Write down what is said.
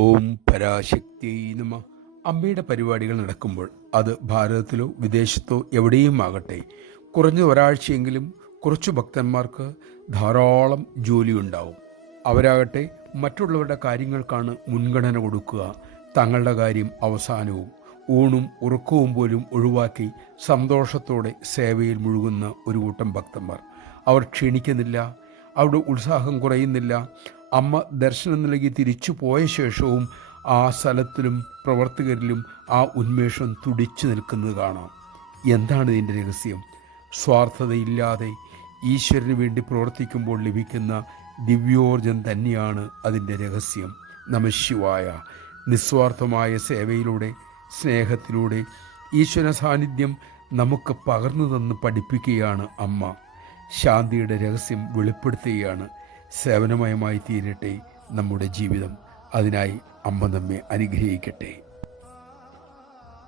ഓം പരാശക്തി നമ. അമ്മയുടെ പരിപാടികൾ നടക്കുമ്പോൾ അത് ഭാരതത്തിലോ വിദേശത്തോ എവിടെയും ആകട്ടെ, കുറഞ്ഞ ഒരാഴ്ചയെങ്കിലും കുറച്ചു ഭക്തന്മാർക്ക് ധാരാളം ജോലിയുണ്ടാവും. അവരാകട്ടെ മറ്റുള്ളവരുടെ കാര്യങ്ങൾക്കാണ് മുൻഗണന കൊടുക്കുക. തങ്ങളുടെ കാര്യം അവസാനവും. ഊണും ഉറക്കവും പോലും ഒഴിവാക്കി സന്തോഷത്തോടെ സേവയിൽ മുഴുകുന്ന ഒരു കൂട്ടം ഭക്തന്മാർ. അവർ ക്ഷീണിക്കുന്നില്ല, അവരുടെ ഉത്സാഹം കുറയുന്നില്ല. അമ്മ ദർശനം നൽകി തിരിച്ചു പോയ ശേഷവും ആ സ്ഥലത്തിലും പ്രവർത്തകരിലും ആ ഉന്മേഷം തുടിച്ചു നിൽക്കുന്നത് കാണാം. എന്താണ് ഇതിൻ്റെ രഹസ്യം? സ്വാർത്ഥതയില്ലാതെ ഈശ്വരന് വേണ്ടി പ്രവർത്തിക്കുമ്പോൾ ലഭിക്കുന്ന ദിവ്യോർജം തന്നെയാണ് അതിൻ്റെ രഹസ്യം. നമഃശിവായ. നിസ്വാർത്ഥമായ സേവയിലൂടെ, സ്നേഹത്തിലൂടെ ഈശ്വര സാന്നിധ്യം നമുക്ക് പകർന്നു തന്ന് പഠിപ്പിക്കുകയാണ് അമ്മ. ശാന്തിയുടെ രഹസ്യം വെളിപ്പെടുത്തുകയാണ്. സേവനമയമായി തീരട്ടെ നമ്മുടെ ജീവിതം. അതിനായി അമ്മ നമ്മെ അനുഗ്രഹിക്കട്ടെ.